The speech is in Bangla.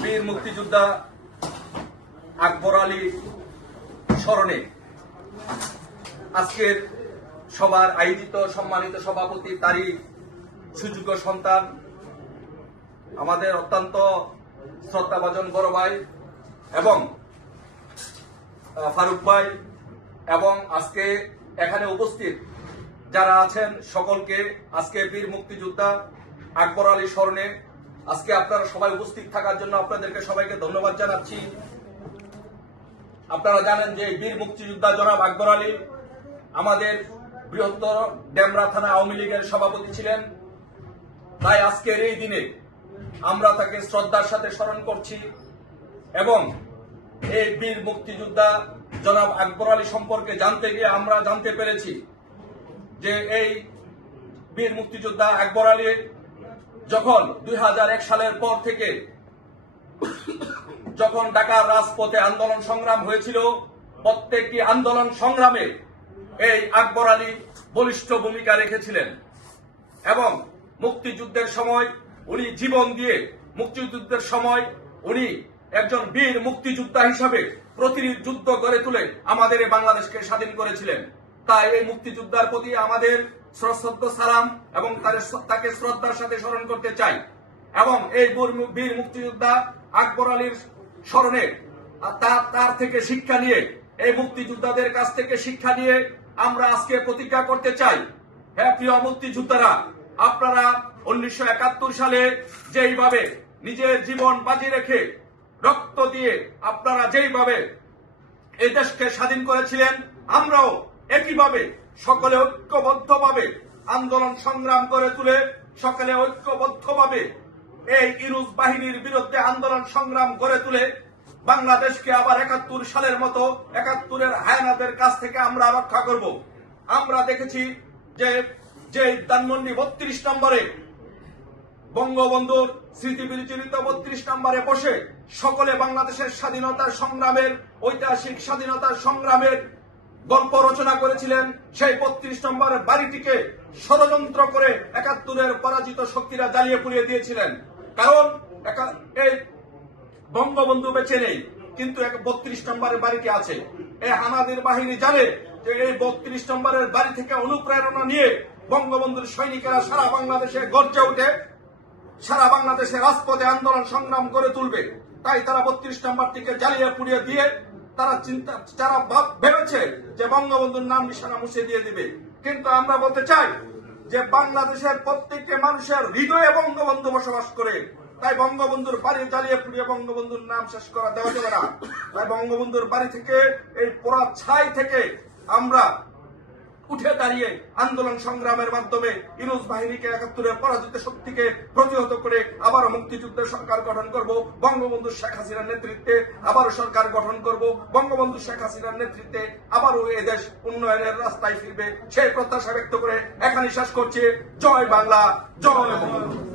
বীর মুক্তিযোদ্ধা আকবর আলী স্মরণে আজকের সবার আয়োজিত সম্মানিত সভাপতি তারই সুযোগ্য সন্তান আমাদের অত্যন্ত শ্রদ্ধাভাজন বড় ভাই এবং ফারুক ভাই এবং আজকে এখানে উপস্থিত যারা আছেন সকলকে আজকে বীর মুক্তিযোদ্ধা আকবর আলী স্মরণে আজকে আপনারা সবাই উপস্থিত থাকার জন্য আপনাদেরকে সবাইকে ধন্যবাদ জানাচ্ছি। আপনারা জানেন যে বীর মুক্তিযোদ্ধা জনাব আকবর আলী আমাদের বৃহত্তর ডেমরা থানা আওয়ামী লীগের সভাপতি ছিলেন। তাই আজকের এই দিনে আমরা তাকে শ্রদ্ধার সাথে স্মরণ করছি এবং এই বীর মুক্তিযোদ্ধা জনাব আকবর আলী সম্পর্কে জানতে গিয়ে আমরা জানতে পেরেছি যে এই বীর মুক্তিযোদ্ধা আকবর আলী যখন 2001 সালের পর থেকে যখন ঢাকার রাজপথে আন্দোলন সংগ্রাম হয়েছিল, প্রত্যেকটি আন্দোলন সংগ্রামে এই আকবর আলী বলিষ্ঠ ভূমিকা রেখেছিলেন এবং মুক্তিযুদ্ধের সময় উনি জীবন দিয়ে মুক্তিযুদ্ধের সময় উনি একজন বীর মুক্তিযোদ্ধা হিসাবে প্রতিরোধ যুদ্ধ গড়ে তুলে আমাদের এই বাংলাদেশকে স্বাধীন করেছিলেন। তাই এই মুক্তিযোদ্ধার প্রতি আমাদের সশ্রদ্ধ সালাম এবং তাকে শ্রদ্ধার সাথে স্মরণ করতে চাই এবং এই বীর মুক্তিযোদ্ধা আকবর আলীর স্মরণে তার থেকে শিক্ষা নিয়ে এই মুক্তিযোদ্ধাদের কাছ থেকে শিক্ষা নিয়ে আমরা আজকে প্রতিজ্ঞা করতে চাই। হ্যাঁ প্রিয় মুক্তিযোদ্ধারা, আপনারা 1971 সালে যেইভাবে নিজের জীবন বাজি রেখে রক্ত দিয়ে আপনারা যেইভাবে এই দেশকে স্বাধীন করেছিলেন, আমরাও একইভাবে সকলে ঐক্যবদ্ধভাবে আন্দোলন সংগ্রাম করে তুলে সকলে ঐক্যবদ্ধভাবে এই ইউনুস বাহিনীর বিরুদ্ধে আন্দোলন সংগ্রাম গড়ে তুলে বাংলাদেশকে আবার 71 সালের মতো 71-এর হায়নাদের কাছ থেকে আমরা রক্ষা করব। আমরা দেখেছি যে ধানমন্ডি 32 নম্বরে বঙ্গবন্ধুর স্মৃতি বিরচিত 32 নম্বরে বসে সকলে বাংলাদেশের স্বাধীনতার সংগ্রামের ঐতিহাসিক স্বাধীনতার সংগ্রামের গল্প রচনা করেছিলেন। সেই 32 নম্বরের বাড়িটিকে ষড়যন্ত্র করে 71-এর পরাজিত শক্তিরা জ্বালিয়ে পুড়িয়ে দিয়েছিলেন। কারণ এই বঙ্গবন্ধু বেঁচে নেই, কিন্তু 32 নম্বরের বাড়িটি আছে। এই হানাদের বাহিনী জানে যে এই 32 নম্বরের বাড়ি থেকে অনুপ্রেরণা নিয়ে বঙ্গবন্ধুর সৈনিকেরা সারা বাংলাদেশে গর্জে উঠে সারা বাংলাদেশে রাজপথে আন্দোলন সংগ্রাম করে তুলবে। তাই তারা 32 নম্বরটিকে জ্বালিয়ে পুড়িয়ে দিয়ে তারা ভেবেছে যে বঙ্গবন্ধুর নাম নিশানা মুছে দিয়ে দিবে। কিন্তু আমরা বলতে চাই যে বাংলাদেশের প্রত্যেকটি মানুষের হৃদয়ে বঙ্গবন্ধু বসবাস করে। তাই বঙ্গবন্ধুর বাড়ি জ্বালিয়ে পুড়িয়ে বঙ্গবন্ধুর নাম শেষ করা দেওয়া যাবে না। তাই বঙ্গবন্ধুর বাড়ি থেকে এই পোড়া ছাই থেকে আমরা উঠে দাঁড়িয়ে আন্দোলন সংগ্রামের মাধ্যমে ইউনুস বাহিনীকে 71-এর পরাজিত শক্তিকে প্রতিহত করে আবারও মুক্তিযুদ্ধের সরকার গঠন করব। বঙ্গবন্ধু শেখ হাসিনার নেতৃত্বে আবারও সরকার গঠন করব। বঙ্গবন্ধু শেখ হাসিনার নেতৃত্বে আবারও এই দেশ উন্নয়নের রাস্তায় ফিরবে, সেই প্রত্যাশা ব্যক্ত করে এখানে শেষ করছে। জয় বাংলা, জয় বঙ্গবন্ধু।